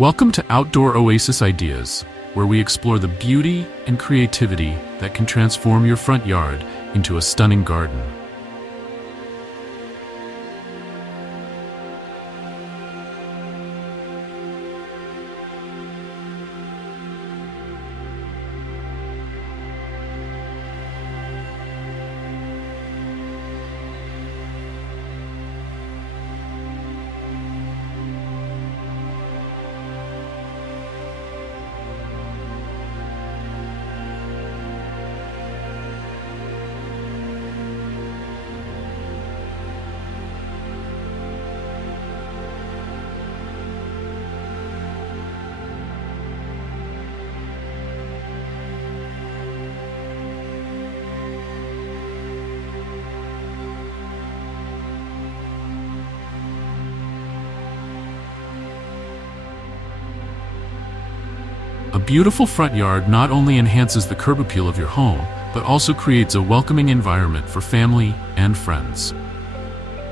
Welcome to Outdoor Oasis Ideas, where we explore the beauty and creativity that can transform your front yard into a stunning garden. A beautiful front yard not only enhances the curb appeal of your home, but also creates a welcoming environment for family and friends.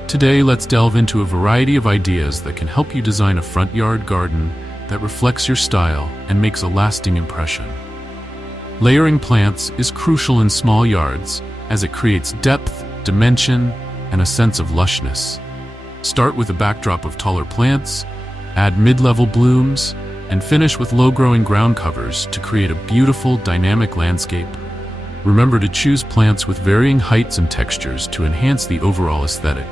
Today, let's delve into a variety of ideas that can help you design a front yard garden that reflects your style and makes a lasting impression. Layering plants is crucial in small yards as it creates depth, dimension, and a sense of lushness. Start with a backdrop of taller plants, add mid-level blooms, and finish with low-growing ground covers to create a beautiful, dynamic landscape. Remember to choose plants with varying heights and textures to enhance the overall aesthetic.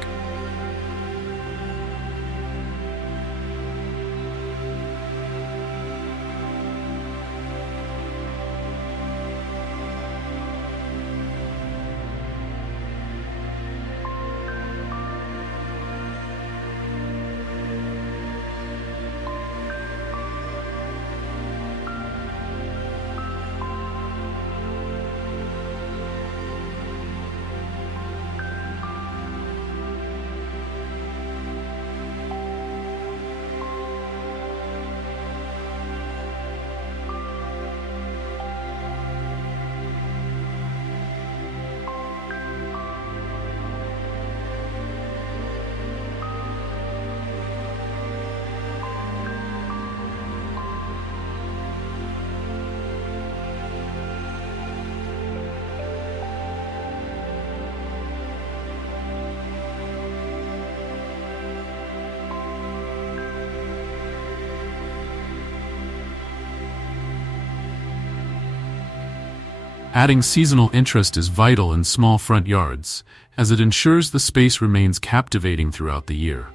Adding seasonal interest is vital in small front yards, as it ensures the space remains captivating throughout the year.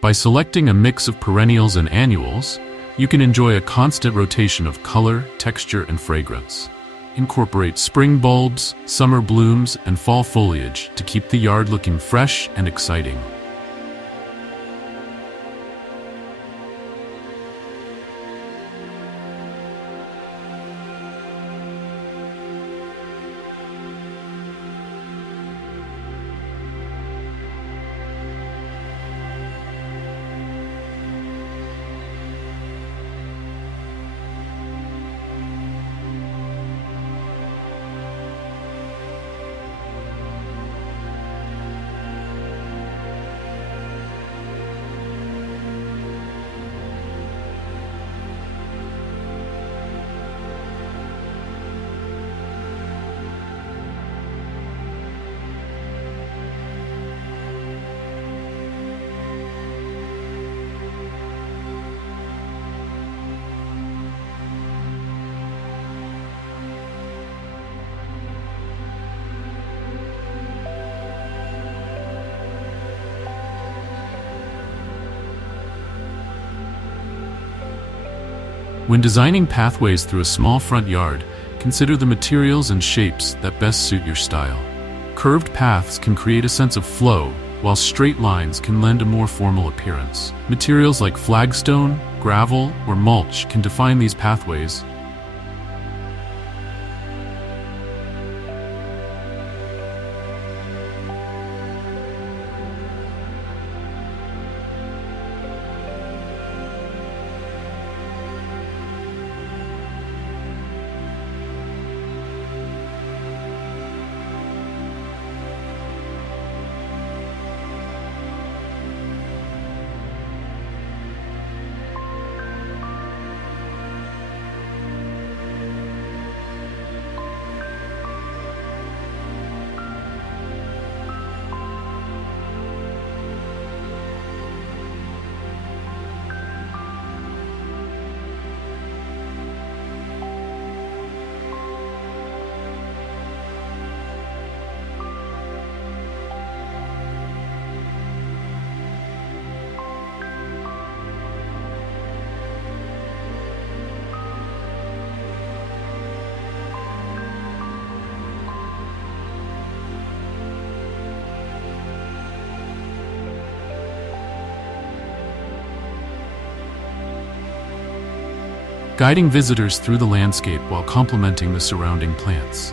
By selecting a mix of perennials and annuals, you can enjoy a constant rotation of color, texture, and fragrance. Incorporate spring bulbs, summer blooms, and fall foliage to keep the yard looking fresh and exciting. When designing pathways through a small front yard, consider the materials and shapes that best suit your style. Curved paths can create a sense of flow, while straight lines can lend a more formal appearance. Materials like flagstone, gravel, or mulch can define these pathways. guiding visitors through the landscape while complementing the surrounding plants.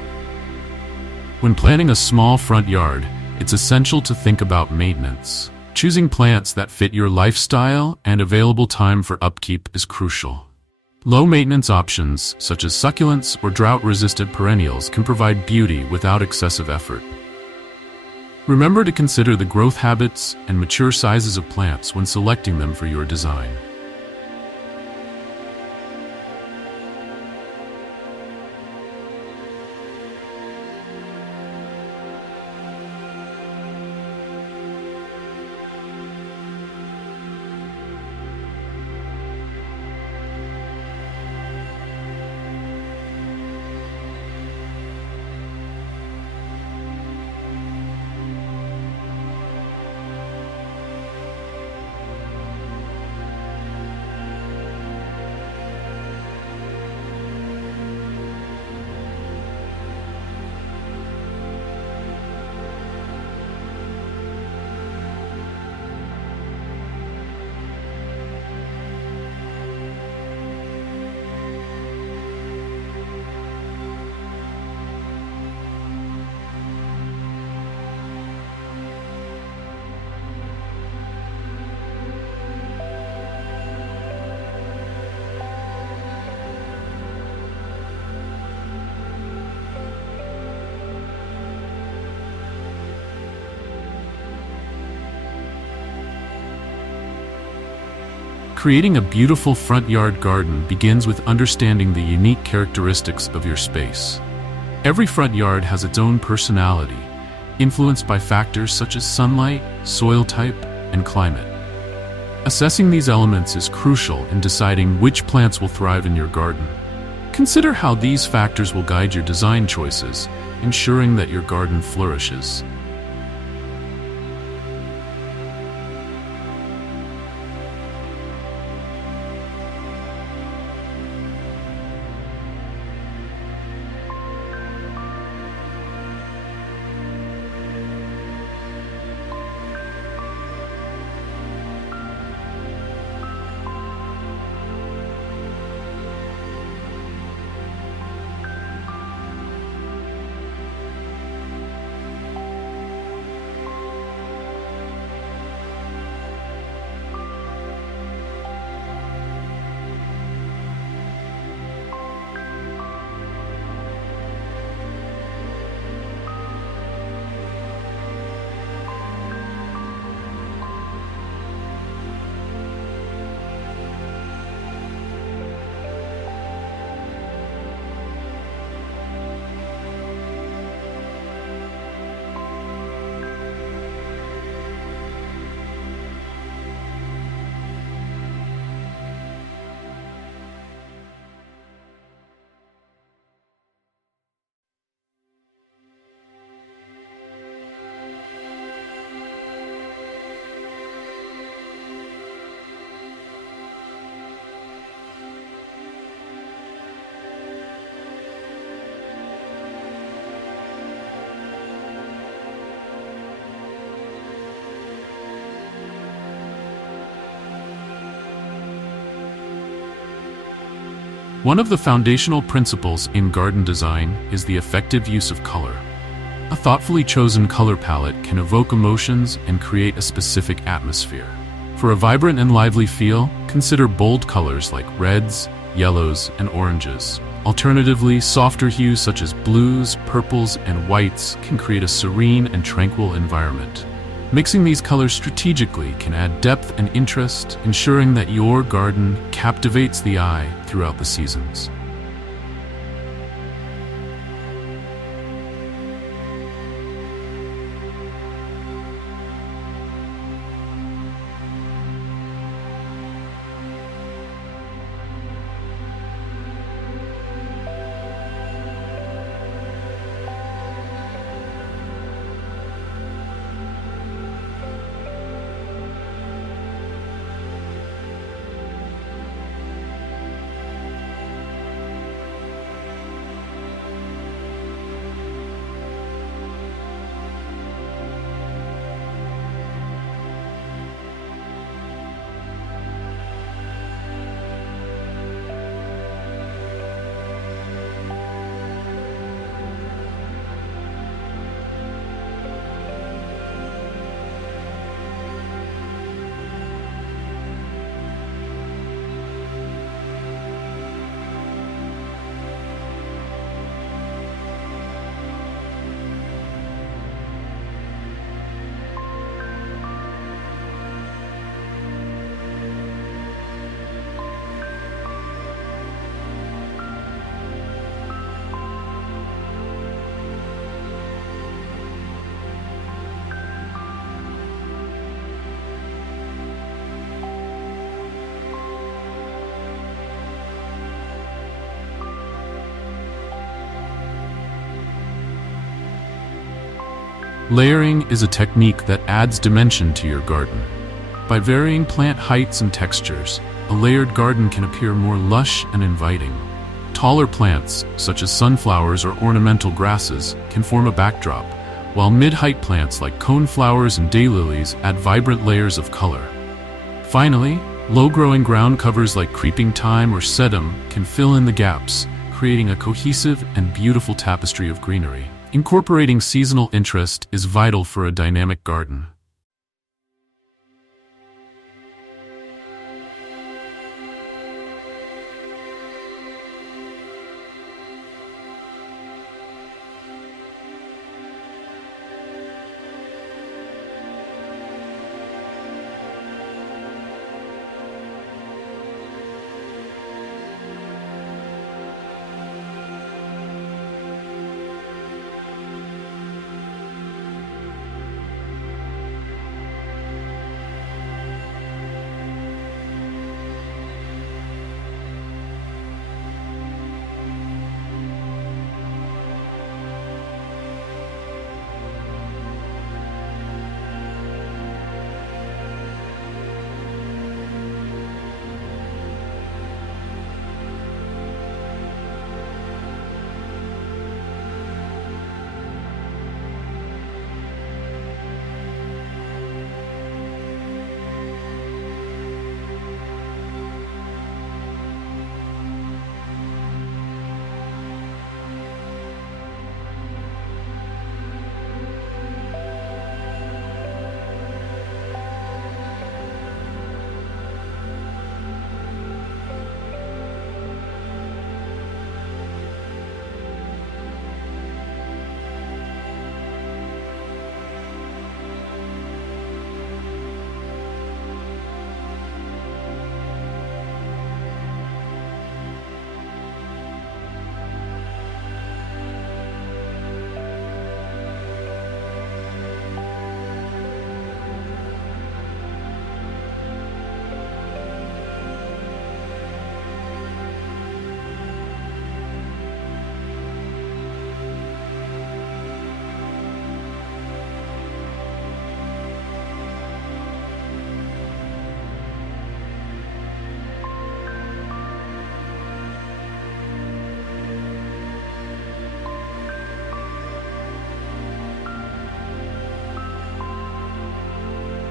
When planning a small front yard, it's essential to think about maintenance. Choosing plants that fit your lifestyle and available time for upkeep is crucial. Low-maintenance options, such as succulents or drought-resistant perennials, can provide beauty without excessive effort. Remember to consider the growth habits and mature sizes of plants when selecting them for your design. Creating a beautiful front yard garden begins with understanding the unique characteristics of your space. Every front yard has its own personality, influenced by factors such as sunlight, soil type, and climate. Assessing these elements is crucial in deciding which plants will thrive in your garden. Consider how these factors will guide your design choices, ensuring that your garden flourishes. One of the foundational principles in garden design is the effective use of color. A thoughtfully chosen color palette can evoke emotions and create a specific atmosphere. For a vibrant and lively feel, consider bold colors like reds, yellows, and oranges. Alternatively, softer hues such as blues, purples, and whites can create a serene and tranquil environment. Mixing these colors strategically can add depth and interest, ensuring that your garden captivates the eye throughout the seasons. Layering is a technique that adds dimension to your garden. By varying plant heights and textures, a layered garden can appear more lush and inviting. Taller plants, such as sunflowers or ornamental grasses, can form a backdrop, while mid-height plants like coneflowers and daylilies add vibrant layers of color. Finally, low-growing ground covers like creeping thyme or sedum can fill in the gaps, creating a cohesive and beautiful tapestry of greenery. Incorporating seasonal interest is vital for a dynamic garden.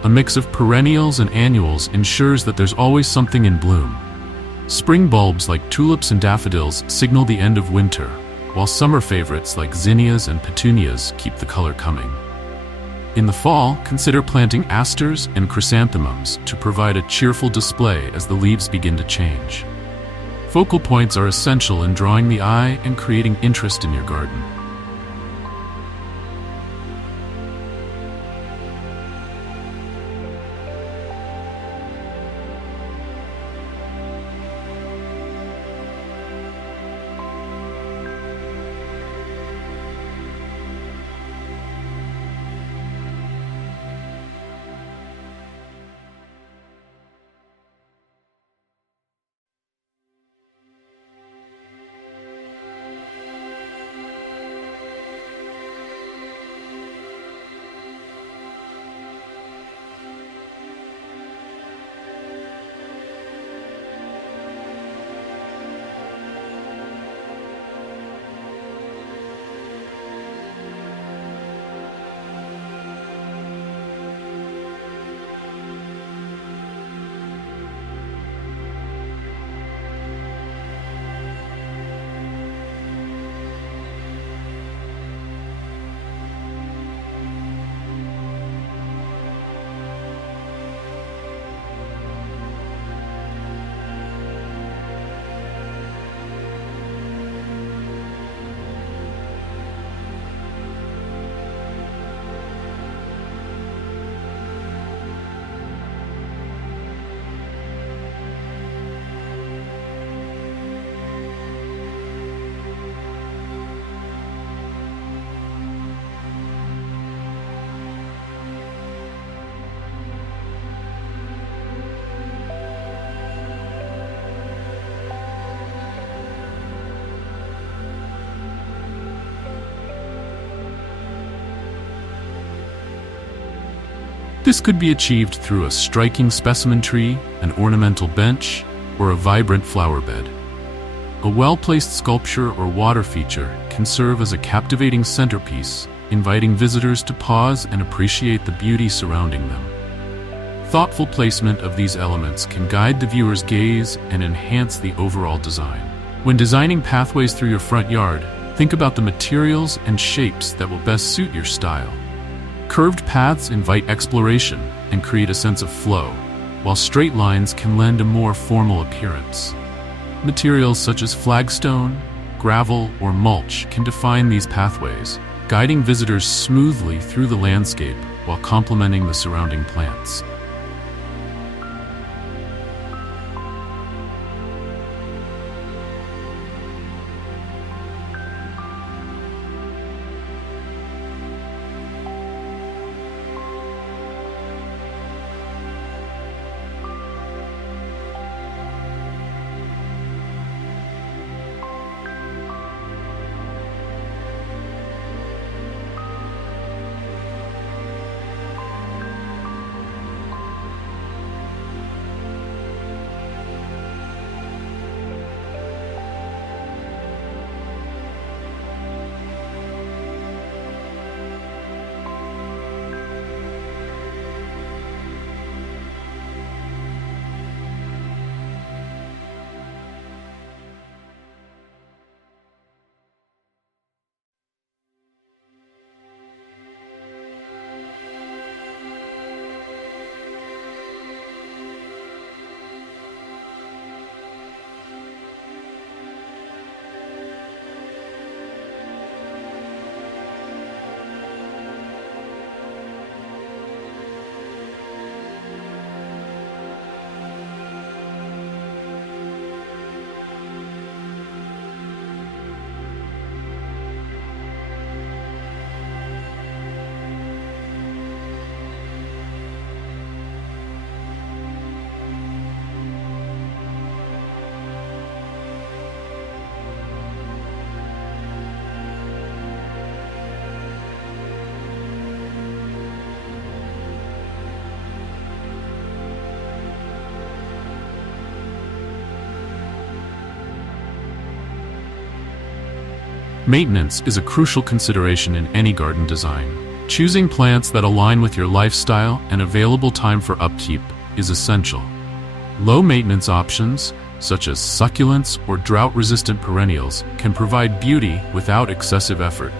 A mix of perennials and annuals ensures that there's always something in bloom. Spring bulbs like tulips and daffodils signal the end of winter, while summer favorites like zinnias and petunias keep the color coming. In the fall, consider planting asters and chrysanthemums to provide a cheerful display as the leaves begin to change. Focal points are essential in drawing the eye and creating interest in your garden. This could be achieved through a striking specimen tree, an ornamental bench, or a vibrant flower bed. A well-placed sculpture or water feature can serve as a captivating centerpiece, inviting visitors to pause and appreciate the beauty surrounding them. Thoughtful placement of these elements can guide the viewer's gaze and enhance the overall design. When designing pathways through your front yard, think about the materials and shapes that will best suit your style. Curved paths invite exploration and create a sense of flow, while straight lines can lend a more formal appearance. Materials such as flagstone, gravel, or mulch can define these pathways, guiding visitors smoothly through the landscape while complementing the surrounding plants. Maintenance is a crucial consideration in any garden design. Choosing plants that align with your lifestyle and available time for upkeep is essential. Low-maintenance options, such as succulents or drought-resistant perennials, can provide beauty without excessive effort.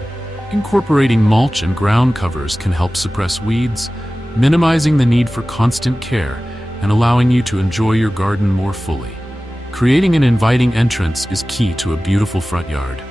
Incorporating mulch and ground covers can help suppress weeds, minimizing the need for constant care and allowing you to enjoy your garden more fully. Creating an inviting entrance is key to a beautiful front yard.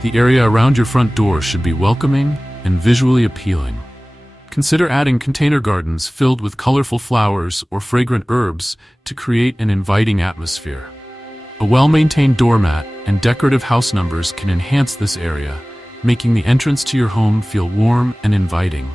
The area around your front door should be welcoming and visually appealing. Consider adding container gardens filled with colorful flowers or fragrant herbs to create an inviting atmosphere. A well-maintained doormat and decorative house numbers can enhance this area, making the entrance to your home feel warm and inviting.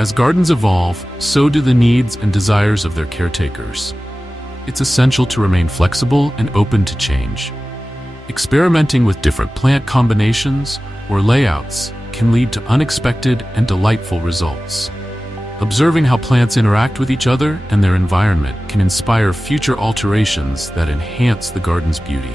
As gardens evolve, so do the needs and desires of their caretakers. It's essential to remain flexible and open to change. Experimenting with different plant combinations or layouts can lead to unexpected and delightful results. Observing how plants interact with each other and their environment can inspire future alterations that enhance the garden's beauty.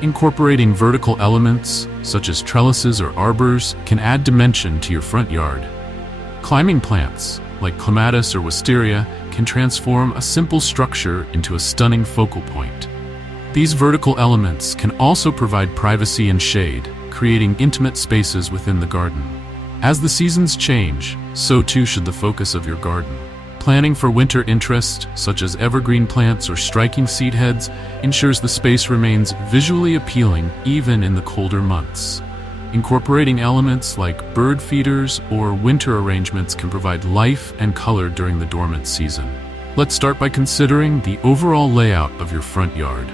Incorporating vertical elements, such as trellises or arbors, can add dimension to your front yard. Climbing plants, like clematis or wisteria, can transform a simple structure into a stunning focal point. These vertical elements can also provide privacy and shade, creating intimate spaces within the garden. As the seasons change, so too should the focus of your garden. Planning for winter interest, such as evergreen plants or striking seed heads, ensures the space remains visually appealing even in the colder months. Incorporating elements like bird feeders or winter arrangements can provide life and color during the dormant season. Let's start by considering the overall layout of your front yard.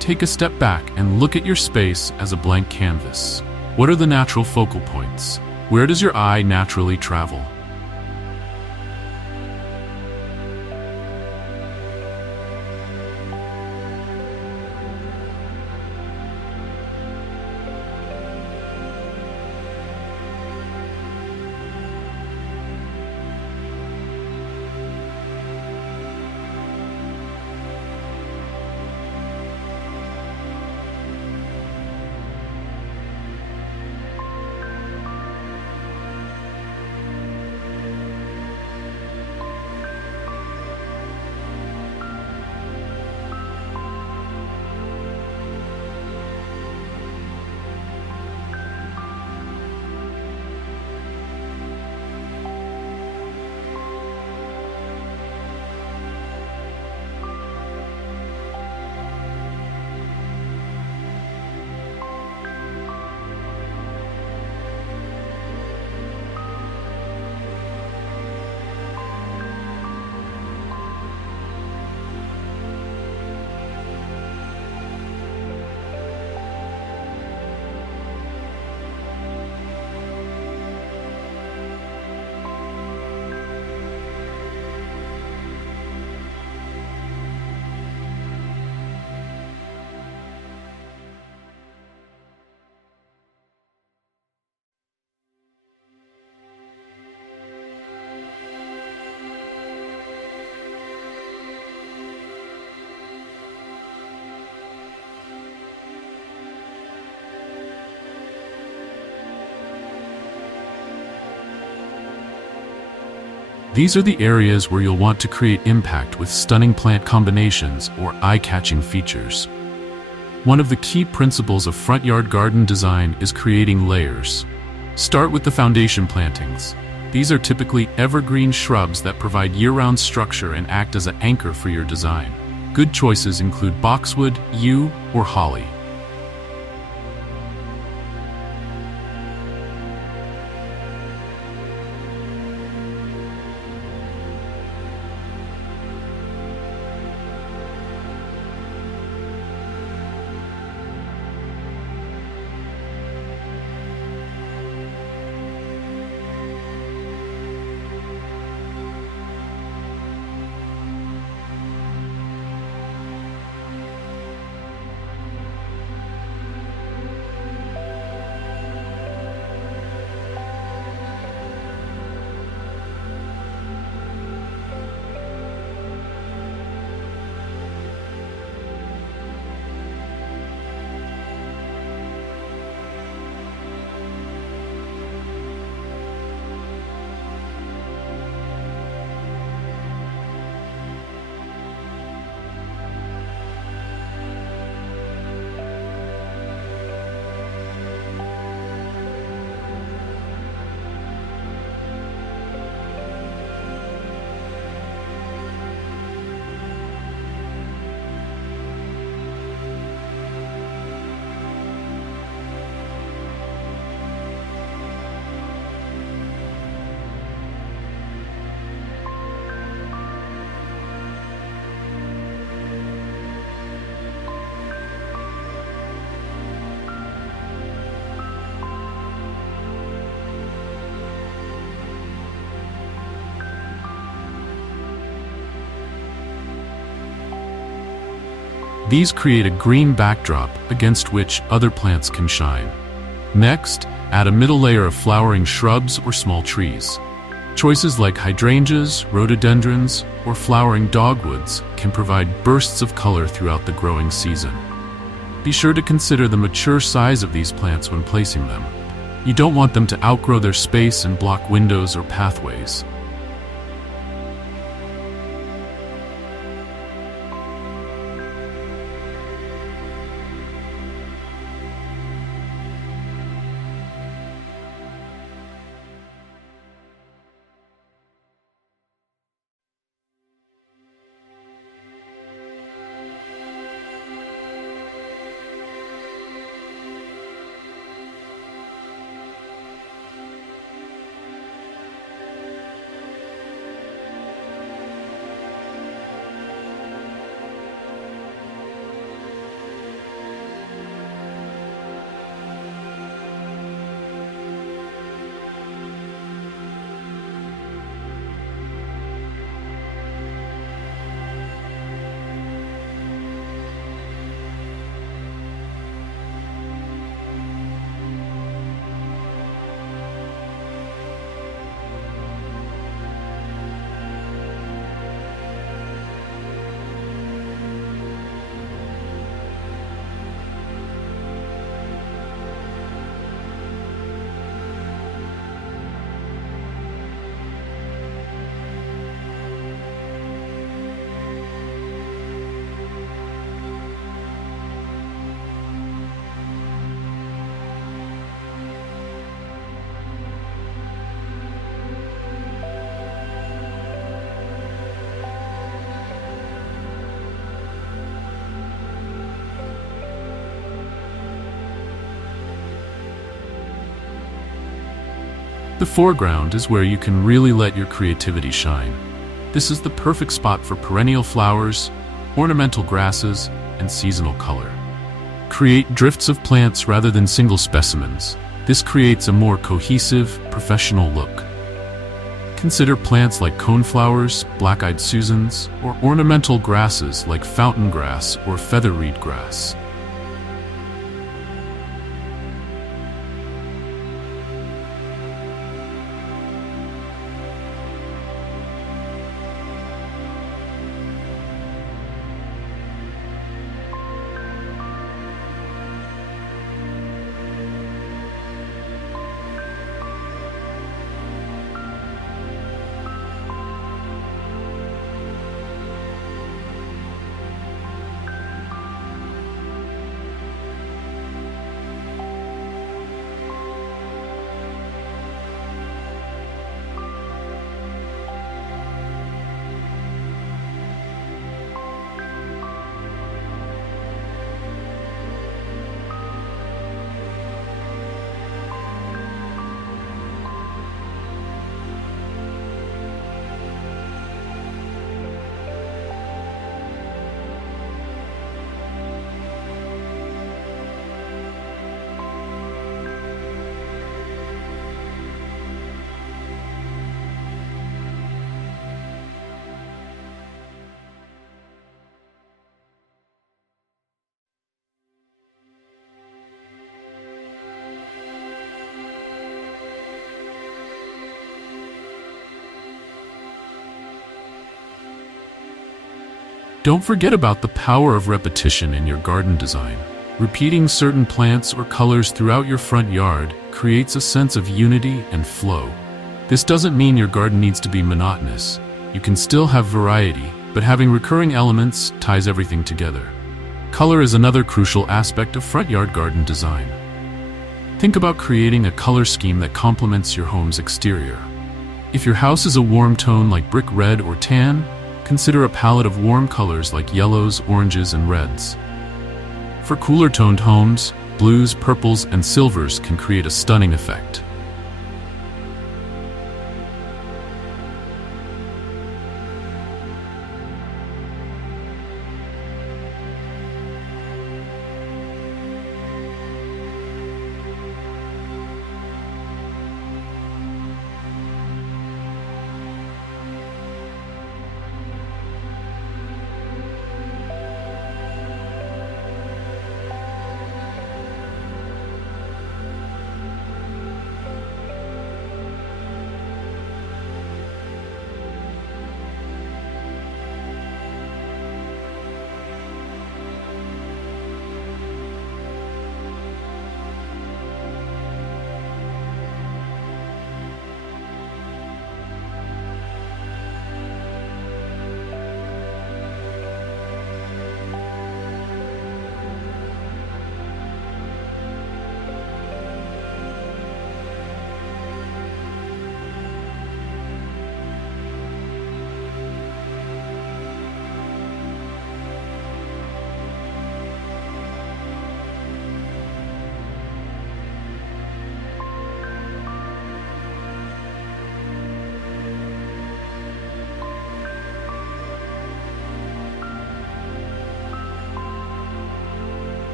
Take a step back and look at your space as a blank canvas. What are the natural focal points? Where does your eye naturally travel? These are the areas where you'll want to create impact with stunning plant combinations or eye-catching features. One of the key principles of front yard garden design is creating layers. Start with the foundation plantings. These are typically evergreen shrubs that provide year-round structure and act as an anchor for your design. Good choices include boxwood, yew, or holly. These create a green backdrop against which other plants can shine. Next, add a middle layer of flowering shrubs or small trees. Choices like hydrangeas, rhododendrons, or flowering dogwoods can provide bursts of color throughout the growing season. Be sure to consider the mature size of these plants when placing them. You don't want them to outgrow their space and block windows or pathways. The foreground is where you can really let your creativity shine. This is the perfect spot for perennial flowers, ornamental grasses, and seasonal color. Create drifts of plants rather than single specimens. This creates a more cohesive, professional look. Consider plants like coneflowers, black-eyed Susans, or ornamental grasses like fountain grass or featherweed grass. Don't forget about the power of repetition in your garden design. Repeating certain plants or colors throughout your front yard creates a sense of unity and flow. This doesn't mean your garden needs to be monotonous. You can still have variety, but having recurring elements ties everything together. Color is another crucial aspect of front yard garden design. Think about creating a color scheme that complements your home's exterior. If your house is a warm tone like brick red or tan, consider a palette of warm colors like yellows, oranges, and reds. For cooler toned homes, blues, purples, and silvers can create a stunning effect.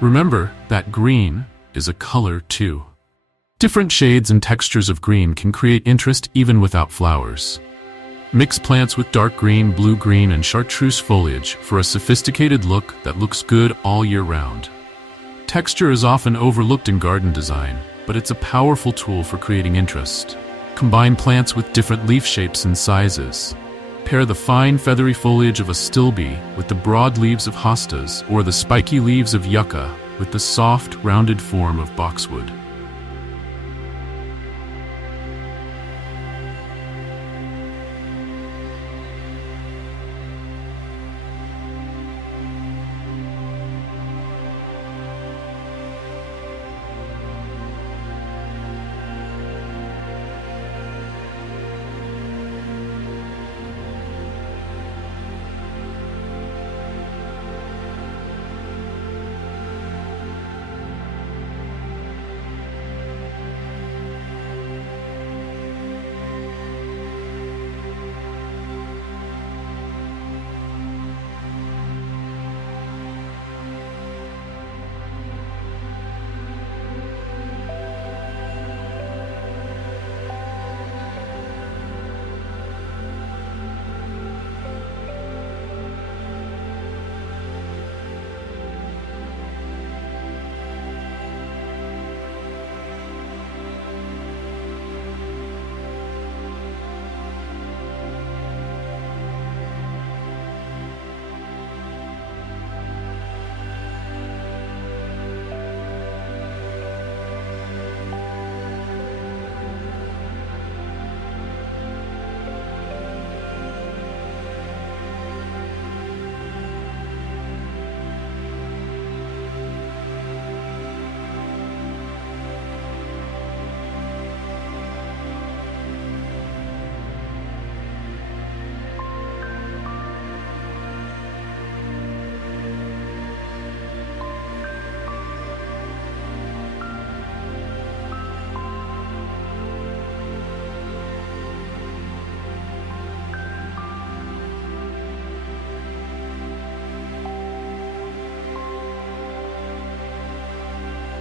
Remember that green is a color too. Different shades and textures of green can create interest even without flowers. Mix plants with dark green, blue-green, and chartreuse foliage for a sophisticated look that looks good all year round. Texture is often overlooked in garden design, but it's a powerful tool for creating interest. Combine plants with different leaf shapes and sizes. Pair the fine, feathery foliage of a stilbe with the broad leaves of hostas, or the spiky leaves of yucca with the soft, rounded form of boxwood.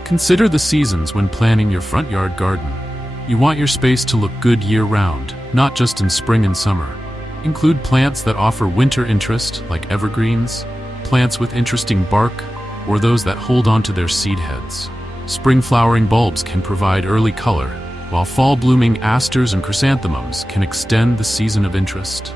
Consider the seasons when planning your front yard garden. You want your space to look good year-round, not just in spring and summer. Include plants that offer winter interest, like evergreens, plants with interesting bark, or those that hold onto their seed heads. Spring flowering bulbs can provide early color, while fall blooming asters and chrysanthemums can extend the season of interest.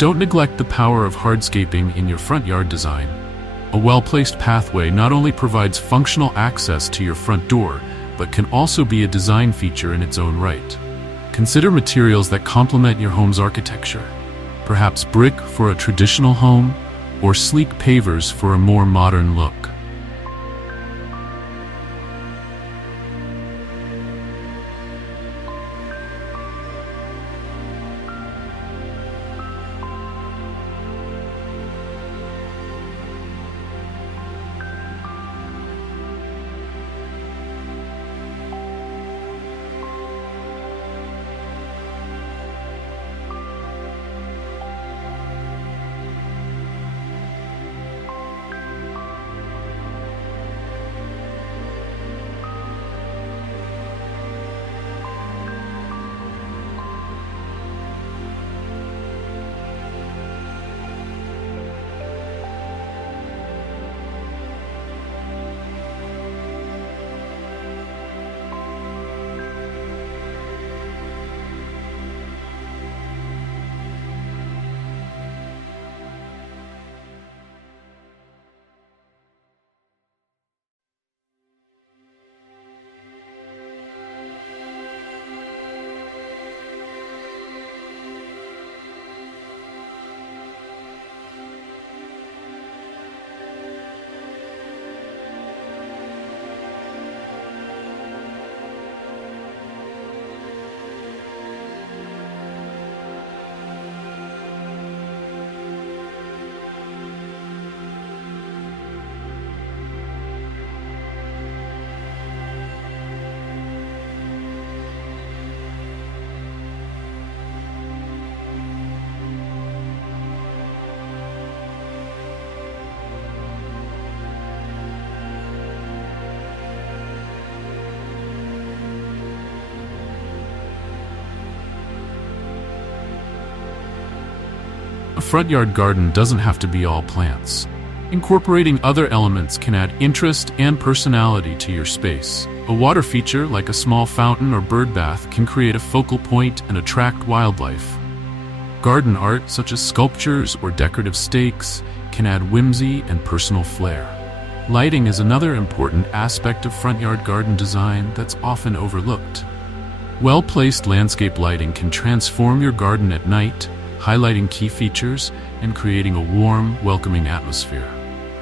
Don't neglect the power of hardscaping in your front yard design. A well-placed pathway not only provides functional access to your front door, but can also be a design feature in its own right. Consider materials that complement your home's architecture. Perhaps brick for a traditional home, or sleek pavers for a more modern look. A front yard garden doesn't have to be all plants. Incorporating other elements can add interest and personality to your space. A water feature like a small fountain or bird bath can create a focal point and attract wildlife. Garden art, such as sculptures or decorative stakes, can add whimsy and personal flair. Lighting is another important aspect of front yard garden design that's often overlooked. Well-placed landscape lighting can transform your garden at night, highlighting key features and creating a warm, welcoming atmosphere.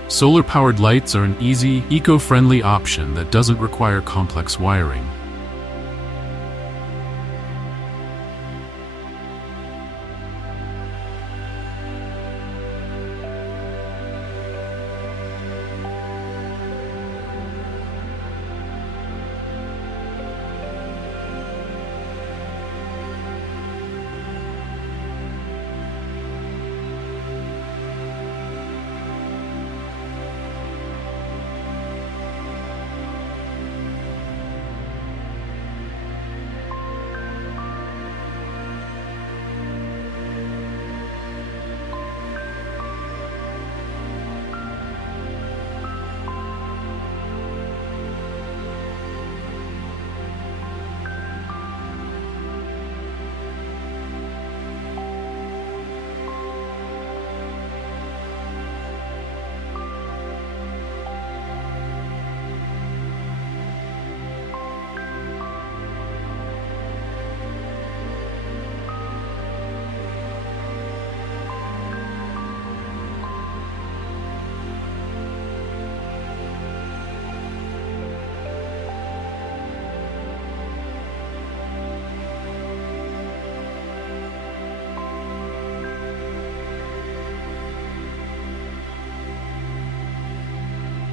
Solar-powered lights are an easy, eco-friendly option that doesn't require complex wiring.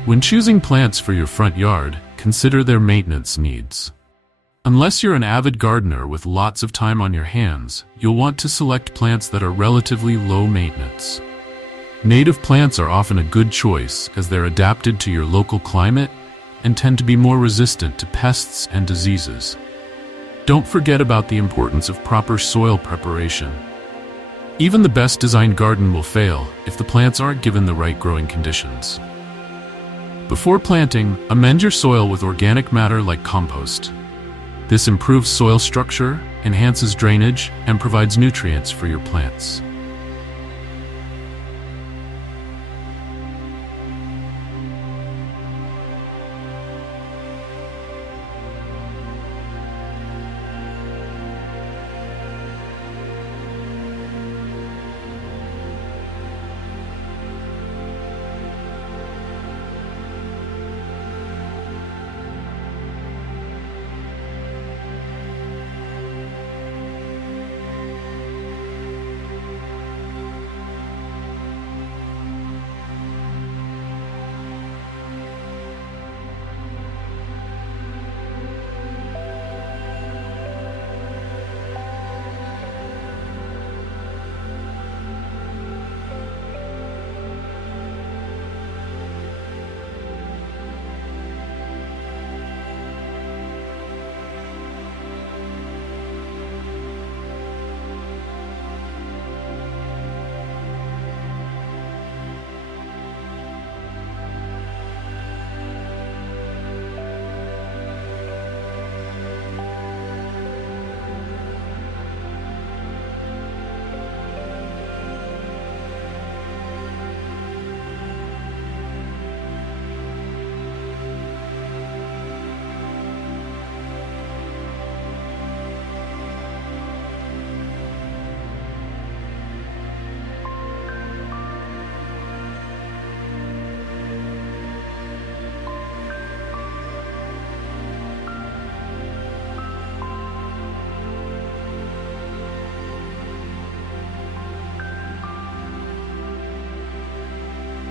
When choosing plants for your front yard, consider their maintenance needs. Unless you're an avid gardener with lots of time on your hands, you'll want to select plants that are relatively low maintenance. Native plants are often a good choice as they're adapted to your local climate and tend to be more resistant to pests and diseases. Don't forget about the importance of proper soil preparation. Even the best designed garden will fail if the plants aren't given the right growing conditions. Before planting, amend your soil with organic matter like compost. This improves soil structure, enhances drainage, and provides nutrients for your plants.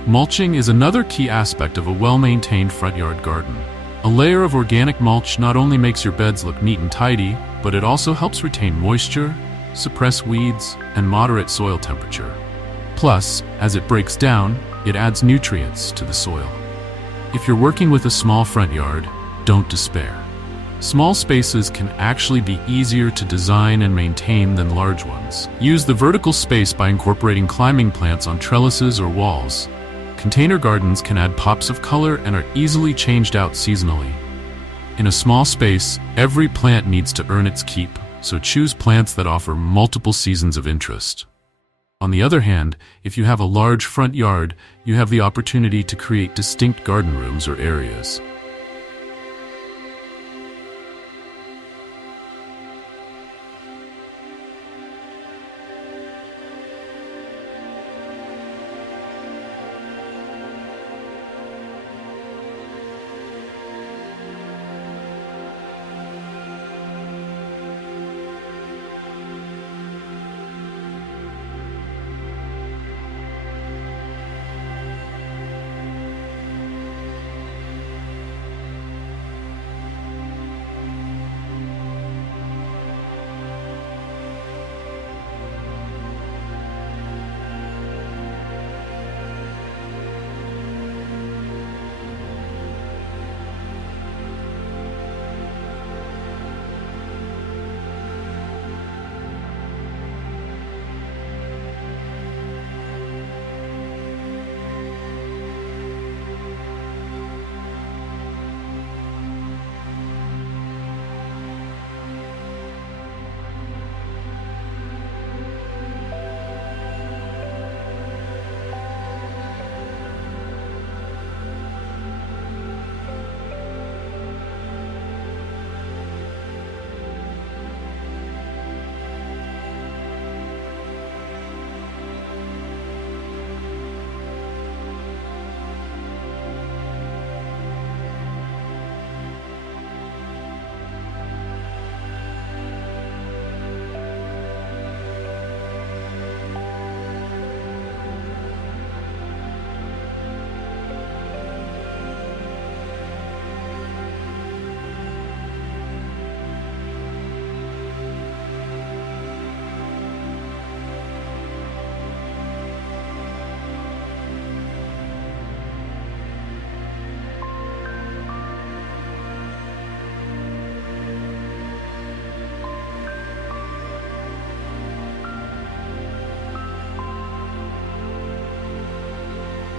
Mulching is another key aspect of a well-maintained front yard garden. A layer of organic mulch not only makes your beds look neat and tidy, but it also helps retain moisture, suppress weeds, and moderate soil temperature. Plus, as it breaks down, it adds nutrients to the soil. If you're working with a small front yard, don't despair. Small spaces can actually be easier to design and maintain than large ones. Use the vertical space by incorporating climbing plants on trellises or walls. Container gardens can add pops of color and are easily changed out seasonally. In a small space, every plant needs to earn its keep, so choose plants that offer multiple seasons of interest. On the other hand, if you have a large front yard, you have the opportunity to create distinct garden rooms or areas.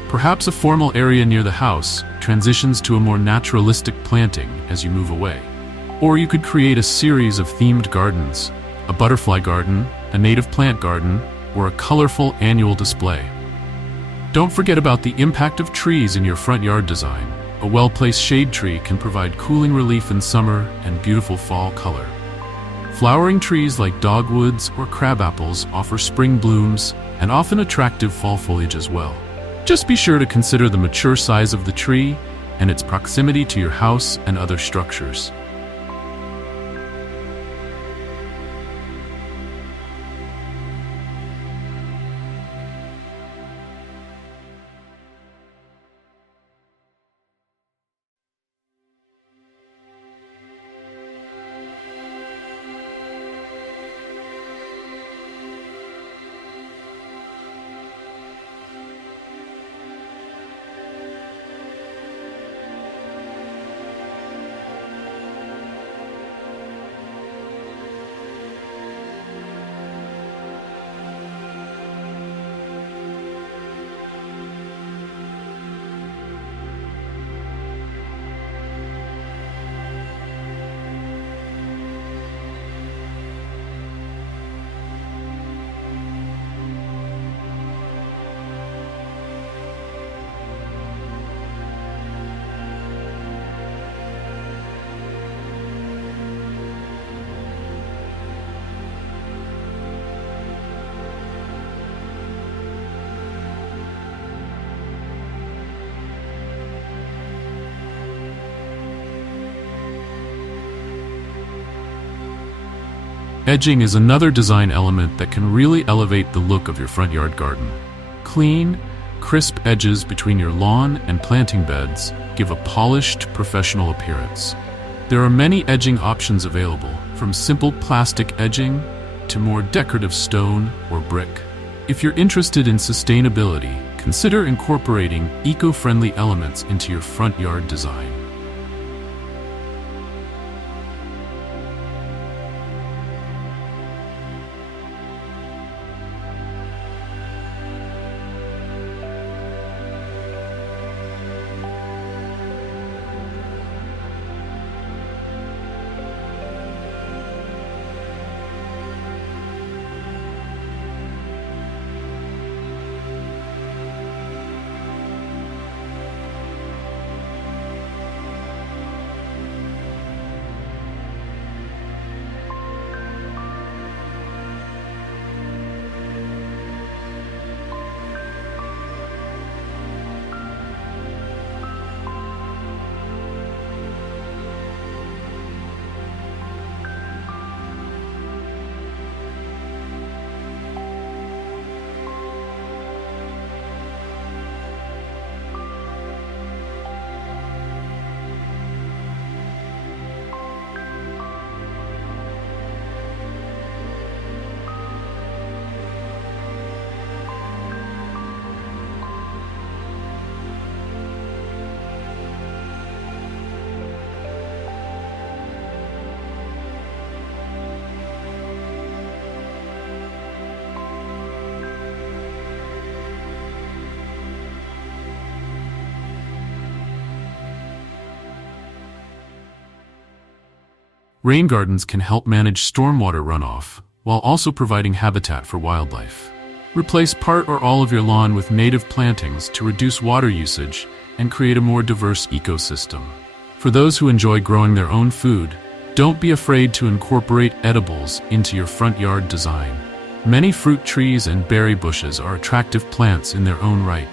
Perhaps a formal area near the house transitions to a more naturalistic planting as you move away. Or you could create a series of themed gardens, a butterfly garden, a native plant garden, or a colorful annual display. Don't forget about the impact of trees in your front yard design. A well-placed shade tree can provide cooling relief in summer and beautiful fall color. Flowering trees like dogwoods or crabapples offer spring blooms and often attractive fall foliage as well. Just be sure to consider the mature size of the tree and its proximity to your house and other structures. Edging is another design element that can really elevate the look of your front yard garden. Clean, crisp edges between your lawn and planting beds give a polished, professional appearance. There are many edging options available, from simple plastic edging to more decorative stone or brick. If you're interested in sustainability, consider incorporating eco-friendly elements into your front yard design. Rain gardens can help manage stormwater runoff, while also providing habitat for wildlife. Replace part or all of your lawn with native plantings to reduce water usage and create a more diverse ecosystem. For those who enjoy growing their own food, don't be afraid to incorporate edibles into your front yard design. Many fruit trees and berry bushes are attractive plants in their own right.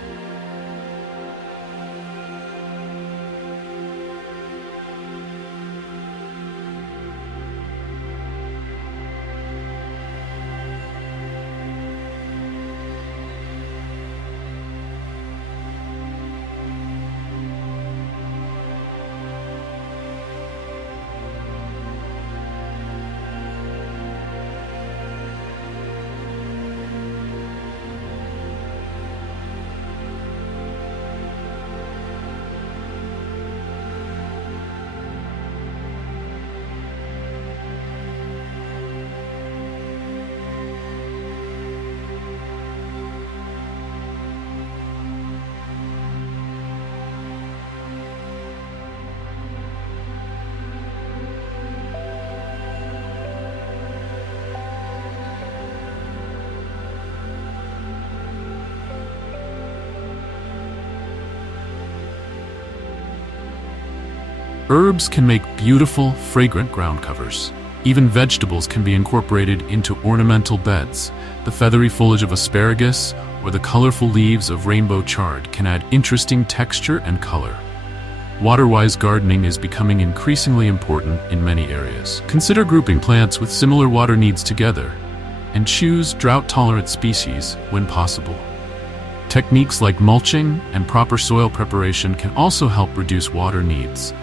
Herbs can make beautiful, fragrant ground covers. Even vegetables can be incorporated into ornamental beds. The feathery foliage of asparagus or the colorful leaves of rainbow chard can add interesting texture and color. Water-wise gardening is becoming increasingly important in many areas. Consider grouping plants with similar water needs together, and choose drought-tolerant species when possible. Techniques like mulching and proper soil preparation can also help reduce water needs.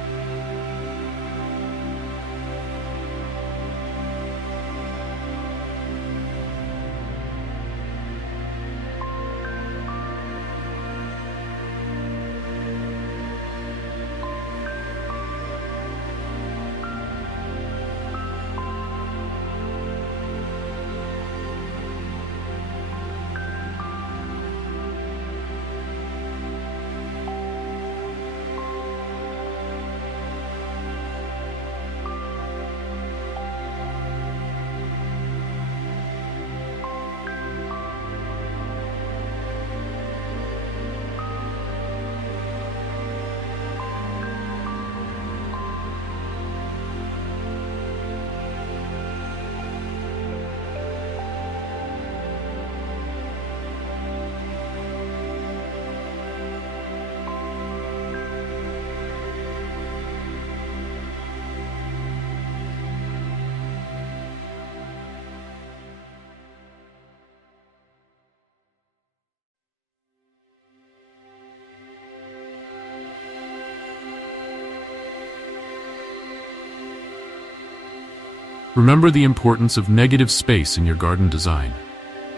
Remember the importance of negative space in your garden design.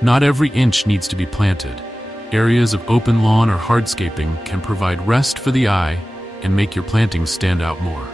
Not every inch needs to be planted. Areas of open lawn or hardscaping can provide rest for the eye and make your plantings stand out more.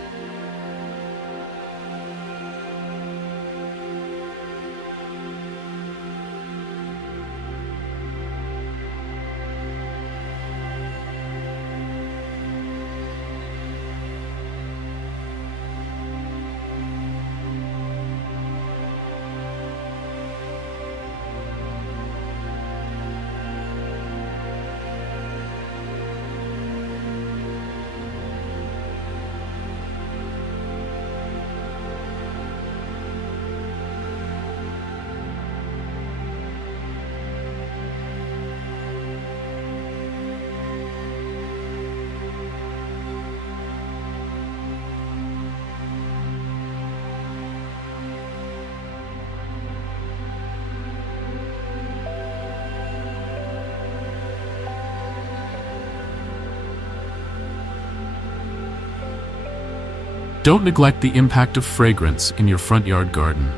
Don't neglect the impact of fragrance in your front yard garden.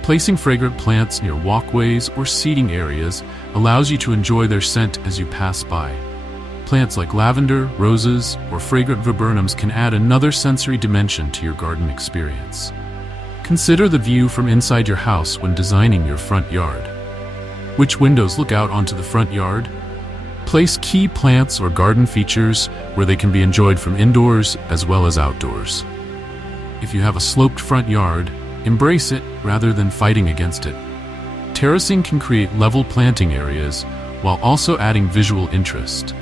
Placing fragrant plants near walkways or seating areas allows you to enjoy their scent as you pass by. Plants like lavender, roses, or fragrant viburnums can add another sensory dimension to your garden experience. Consider the view from inside your house when designing your front yard. Which windows look out onto the front yard? Place key plants or garden features where they can be enjoyed from indoors as well as outdoors. If you have a sloped front yard, embrace it rather than fighting against it. Terracing can create level planting areas while also adding visual interest.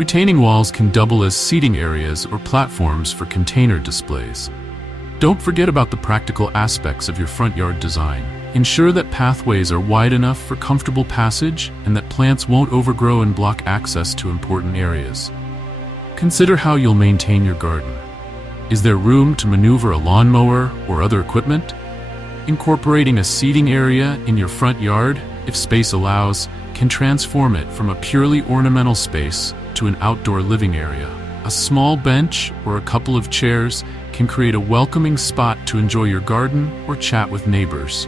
Retaining walls can double as seating areas or platforms for container displays. Don't forget about the practical aspects of your front yard design. Ensure that pathways are wide enough for comfortable passage and that plants won't overgrow and block access to important areas. Consider how you'll maintain your garden. Is there room to maneuver a lawnmower or other equipment? Incorporating a seating area in your front yard, if space allows, can transform it from a purely ornamental space to an outdoor living area. A small bench or a couple of chairs can create a welcoming spot to enjoy your garden or chat with neighbors.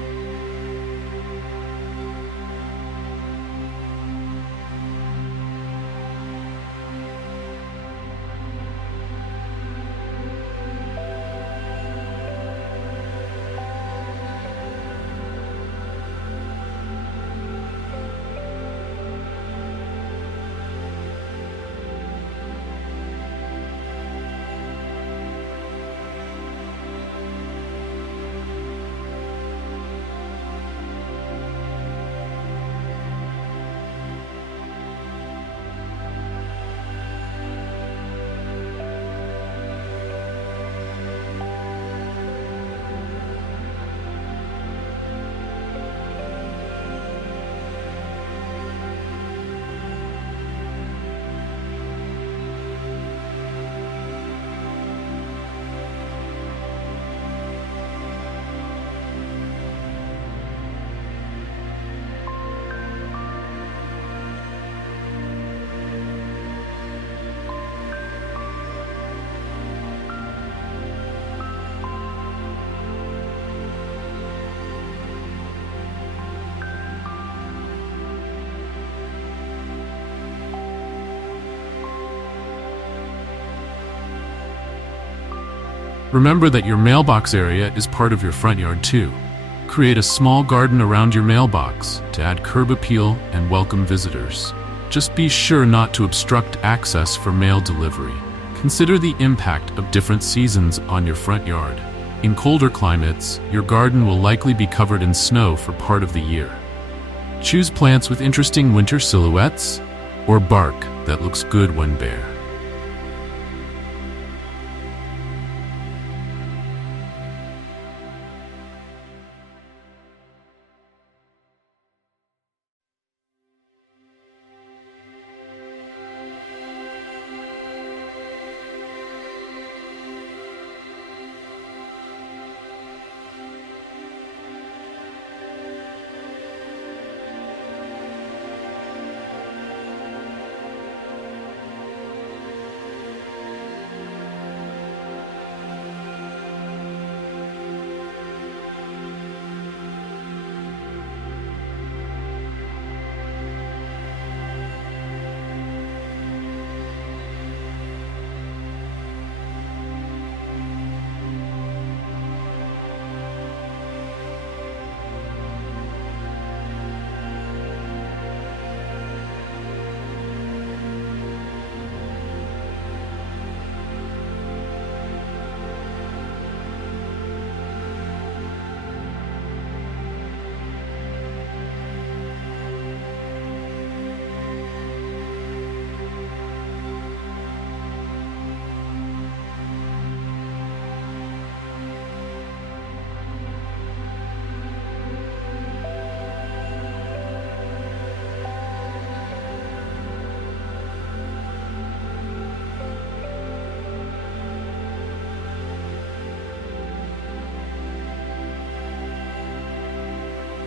Remember that your mailbox area is part of your front yard too. Create a small garden around your mailbox to add curb appeal and welcome visitors. Just be sure not to obstruct access for mail delivery. Consider the impact of different seasons on your front yard. In colder climates, your garden will likely be covered in snow for part of the year. Choose plants with interesting winter silhouettes or bark that looks good when bare.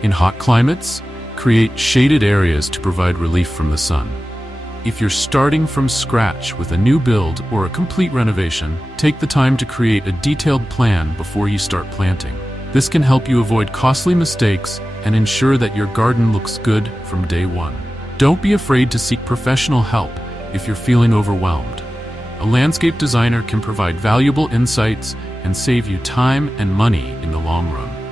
In hot climates, create shaded areas to provide relief from the sun. If you're starting from scratch with a new build or a complete renovation, take the time to create a detailed plan before you start planting. This can help you avoid costly mistakes and ensure that your garden looks good from day one. Don't be afraid to seek professional help if you're feeling overwhelmed. A landscape designer can provide valuable insights and save you time and money in the long run.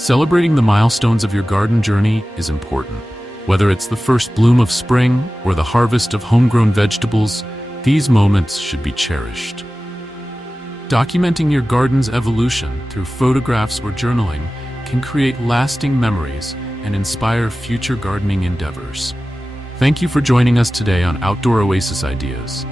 Celebrating the milestones of your garden journey is important. Whether it's the first bloom of spring or the harvest of homegrown vegetables, these moments should be cherished. Documenting your garden's evolution through photographs or journaling can create lasting memories and inspire future gardening endeavors. Thank you for joining us today on Outdoor Oasis Ideas.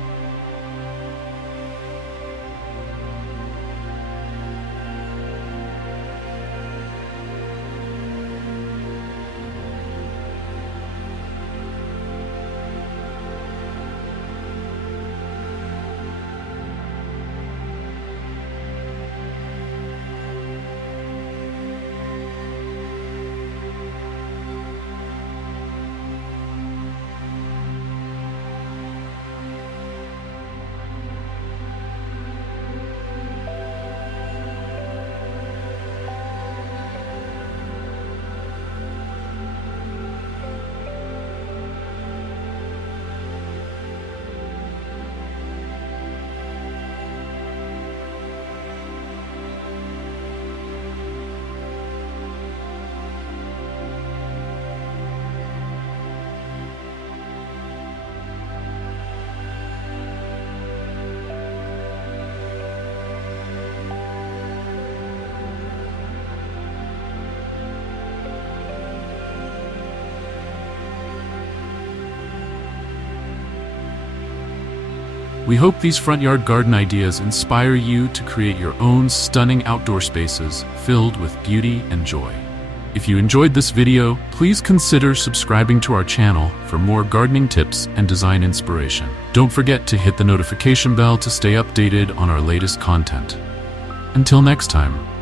We hope these front yard garden ideas inspire you to create your own stunning outdoor spaces filled with beauty and joy. If you enjoyed this video, please consider subscribing to our channel for more gardening tips and design inspiration. Don't forget to hit the notification bell to stay updated on our latest content. Until next time.